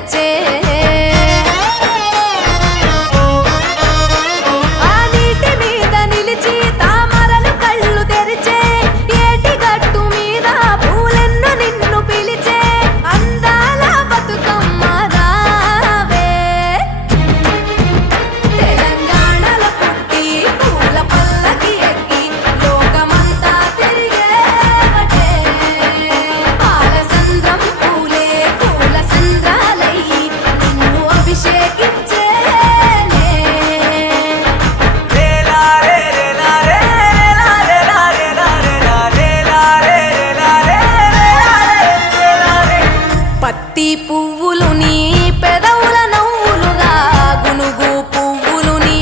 తెచ్చే పువ్వులు నీ పెదవుల నవ్వులుగా గునుగు పువ్వులు నీ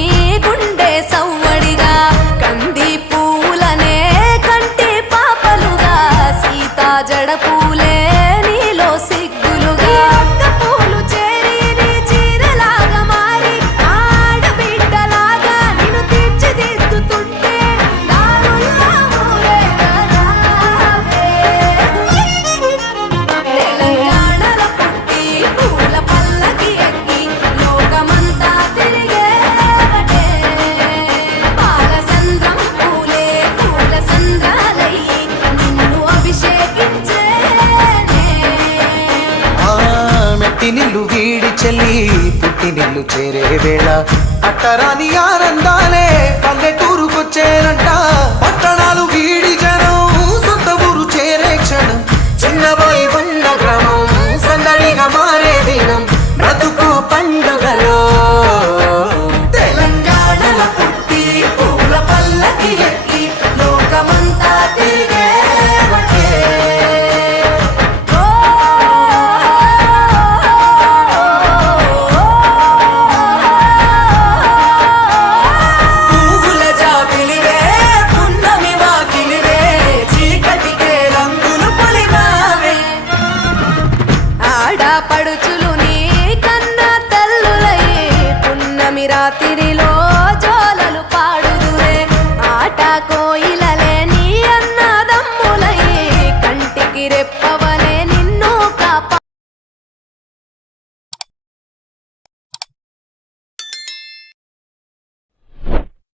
గుండె సవ్వడిగా కంది పువ్వులనే కంటి పాపలుగా సీతా జడ పూలే నీలో సిగ్గులుగా ఒక్క పూలు చేరి నీ చీరలాగా మారి ఆడబిడ్డలాగా నిన్ను తీర్చిదిద్దుతుంటే దారుల్లా ఊరేగావే నిల్లు వీడి చెల్లి పుట్టి నిల్లు చేరే వేళ అట్టరాని ఆనందాలే పల్లెటూరుకొచ్చేనంట.